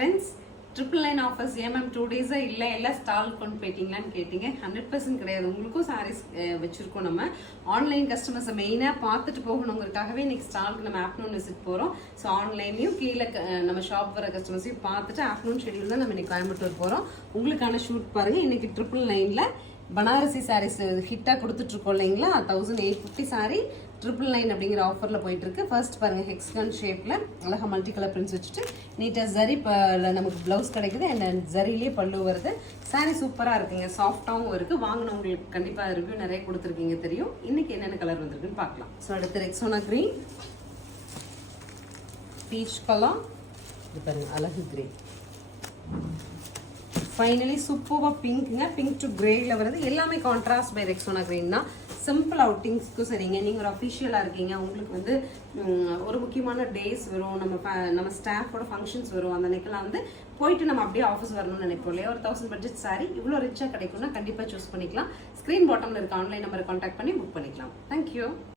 Friends, 999 offers ஏன் ma'am 2 days இல்லை எல்லாம் ஸ்டால் கொண்டு போயிட்டீங்களான்னு கேட்டீங்க. 100% கிடையாது. உங்களுக்கும் சாரீஸ் வச்சிருக்கோம். நம்ம ஆன்லைன் கஸ்டமர்ஸை மெயினாக பார்த்துட்டு போகணுங்கிறதுக்காகவே இன்னைக்கு ஸ்டாலுக்கு நம்ம ஆஃப்டர்நூன் விசிட் போகிறோம். ஸோ ஆன்லைன்லையும் கீழே நம்ம ஷாப் வர கஸ்டமர்ஸையும் பார்த்துட்டு ஆஃப்டர்நூன் ஷெடியூல் தான் நம்ம இன்னைக்கு கோயம்புத்தூர் போகிறோம். உங்களுக்கான ஷூட் பாருங்கள். இன்னைக்கு 999 பனாரசி சாரீஸ் ஹிட்டாக கொடுத்துட்ருக்கோம் இல்லைங்களா. 1850 சாரீ 999 அப்படிங்கிற ஆஃபரில் போயிட்டு இருக்கு. ஃபர்ஸ்ட் பாருங்க, ஹெக்ஸாகன் ஷேப்பில் அழகாக மல்டி கலர் பிரிண்ட்ஸ் வச்சுட்டு நீட்டாக ஜரி நமக்கு ப்ளவுஸ் கிடைக்குது. அண்ட் ஜரிலேயே பல்லு வருது. சாரீ சூப்பராக இருக்குங்க, சாஃப்டாகவும் இருக்குது. வாங்கினவங்களுக்கு கண்டிப்பாக ரிவ்யூ நிறைய கொடுத்துருக்கீங்க தெரியும். இன்னைக்கு என்னென்ன கலர் வந்திருக்குன்னு பார்க்கலாம். ஸோ அடுத்து ரெக்ஸோனா கிரீன், பீச் கலர், இது பாருங்க அழகு கிரே, ஃபைனலி சூப்பராக பிங்க்குங்க. பிங்க் டு கிரேயில் வருது. எல்லாமே கான்ட்ராஸ்ட் பை ரெக்ஸோனா கிரீன் தான். சிம்பிள் அவுட்டிங்ஸ்க்கும் சரிங்க. நீங்கள் ஒரு அஃபிஷியலாக இருக்கீங்க, உங்களுக்கு வந்து ஒரு முக்கியமான டேஸ் வரும், நம்ம ஸ்டாஃபோட ஃபங்க்ஷன்ஸ் வரும், அந்த அன்னைக்கெல்லாம் வந்து போயிட்டு நம்ம அப்படியே ஆஃபீஸ் வரணும்னு நினைப்போம் இல்லையா. ஒரு 1000 பட்ஜெட் சாரி இவ்வளோ ரிச்சாக கிடைக்கும்னா கண்டிப்பாக சூஸ் பண்ணிக்கலாம். ஸ்க்ரீன் பாட்டமில் இருக்க ஆன்லைன் நம்பரை கான்டாக்ட் பண்ணி புக் பண்ணிக்கலாம். தேங்க்யூ.